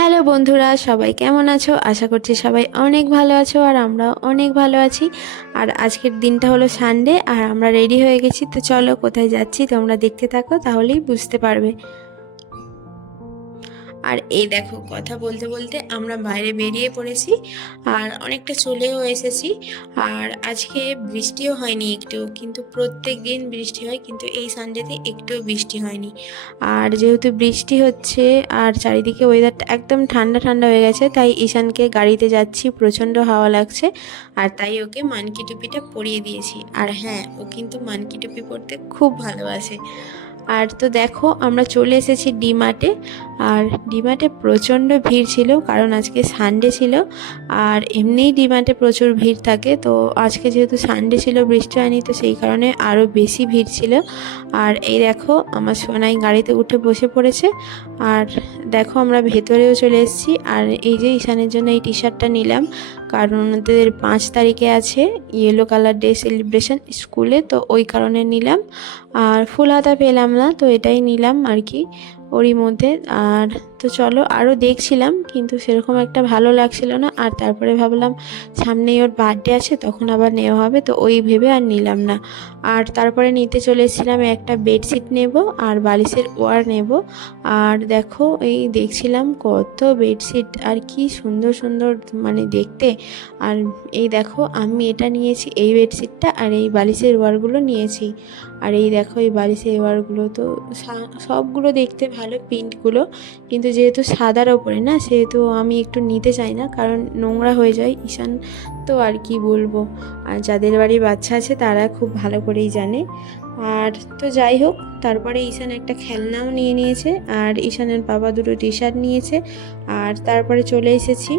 Hello বন্ধুরা, সবাই কেমন আছো? আশা করছি সবাই অনেক ভালো আছো আর আমরাও অনেক ভালো আছি। আর আজকের দিনটা হলো সানডে আর আমরা রেডি হয়ে গেছি। তো চলো কোথায় যাচ্ছি তোমরা দেখতে থাকো, তাহলেই বুঝতে পারবে। আর এই দেখো, কথা বলতে বলতে আমরা বাইরে বেরিয়ে পড়েছি আর অনেকটা চলেও এসেছি। আর আজকে বৃষ্টিও হয়নি একটু, কিন্তু প্রত্যেক দিন বৃষ্টি হয়, কিন্তু এই সানডেতে একটুও বৃষ্টি হয়নি। আর যেহেতু বৃষ্টি হচ্ছে আর চারিদিকে ওয়েদারটা একদম ঠান্ডা ঠান্ডা হয়ে গেছে, তাই ঈশানকে গাড়িতে যাচ্ছি, প্রচণ্ড হাওয়া লাগছে। আর তাই ওকে মানকি টুপিটা পরিয়ে দিয়েছি। আর হ্যাঁ, ও কিন্তু মানকি টুপি পরতে খুব ভালোবাসে। আর তো দেখো, আমরা চলে এসেছি ডিমার্টে। আর ডিমার্টে প্রচণ্ড ভিড় ছিল, কারণ আজকে সানডে ছিল। আর এমনিই ডিমার্টে প্রচুর ভিড় থাকে, তো আজকে যেহেতু সানডে ছিল, বৃষ্টি হয়নি, তো সেই কারণে আরও বেশি ভিড় ছিল। আর এই দেখো, আমার সোনাই গাড়িতে উঠে বসে পড়েছে। আর দেখো, আমরা ভেতরেও চলে এসেছি। আর এই যে ঈশানের জন্য এই টি শার্টটা নিলাম, কারণ ওদের 5 তারিখে আছে ইয়েলো কালার ডে সেলিব্রেশন স্কুলে, তো ওই কারণে নিলাম। আর ফুল হাতা পেলাম না, তো এটাই নিলাম আর কি ওরই মধ্যে। আর তো চলো, আরও দেখছিলাম, কিন্তু সেরকম একটা ভালো লাগছিল না। আর তারপরে ভাবলাম সামনেই ওর বার্থডে আছে, তখন আবার নেওয়া হবে, তো ওই ভেবে আর নিলাম না। আর তারপরে নিতে চলে এসেছিলাম একটা বেডশিট নেব আর বালিশের ওয়ার নেব। আর দেখো, এই দেখছিলাম কত বেডশিট, আর কি সুন্দর সুন্দর মানে দেখতে। আর এই দেখো, আমি এটা নিয়েছি, এই বেডশিটটা, আর এই বালিশের ওয়ারগুলো নিয়েছি। আর এই দেখো, এই বালিশের ওয়ারগুলো তো সবগুলো দেখতে ভালো, প্রিন্টগুলো, কিন্তু যেহেতু সাদার ওপরে না, সেহেতু আমি একটু নিতে চাই না, কারণ নোংরা হয়ে যায়। ঈশান তো আর কি বলবো, আর যাদের বাড়ি বাচ্চা আছে তারা খুব ভালো করেই জানে। আর তো যাই হোক, তারপরে ঈশান একটা খেলনাও নিয়ে নিয়েছে, আর ঈশানের বাবা দুটো টি শার্ট নিয়েছে। আর তারপরে চলে এসেছি,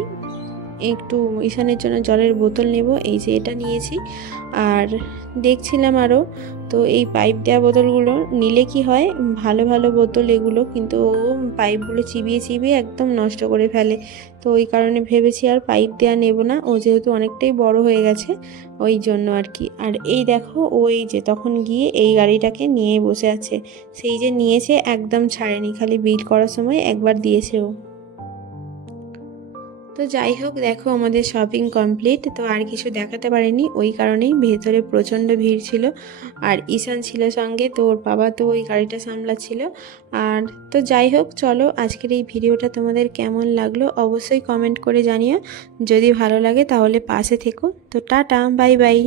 একটু ঈশানের জন্য জলের বোতল নেব, এই যে এটা নিয়েছি। আর দেখছিলাম আরও, তো এই পাইপ দেওয়া বোতলগুলো নিলে কি হয়, ভালো ভালো বোতল এগুলো, কিন্তু ও পাইপগুলো চিবিয়ে চিবিয়ে একদম নষ্ট করে ফেলে। তো ওই কারণে ভেবেছি আর পাইপ দেওয়া নেব না, ও যেহেতু অনেকটাই বড় হয়ে গেছে, ওই জন্য আর কি। আর এই দেখো, ও এই যে তখন গিয়ে এই গাড়িটাকে নিয়ে বসে আছে, সেই যে নিয়েছে, একদম ছাড়েনি, খালি বিল করার সময় একবার দিয়েছে ও। তো যাই হোক, দেখো আমাদের শপিং কমপ্লিট। তো আর কিছু দেখাতে পারিনি, ওই কারণেই ভেতরে প্রচণ্ড ভিড় ছিল। আর ঈশান ছিল সঙ্গে, তো ওর বাবা তো ওই গাড়িটা সামলাচ্ছিল। আর তো যাই হোক, চলো আজকের এই ভিডিওটা তোমাদের কেমন লাগলো অবশ্যই কমেন্ট করে জানিও। যদি ভালো লাগে তাহলে পাশে থেকো। তো টাটা, বাই বাই।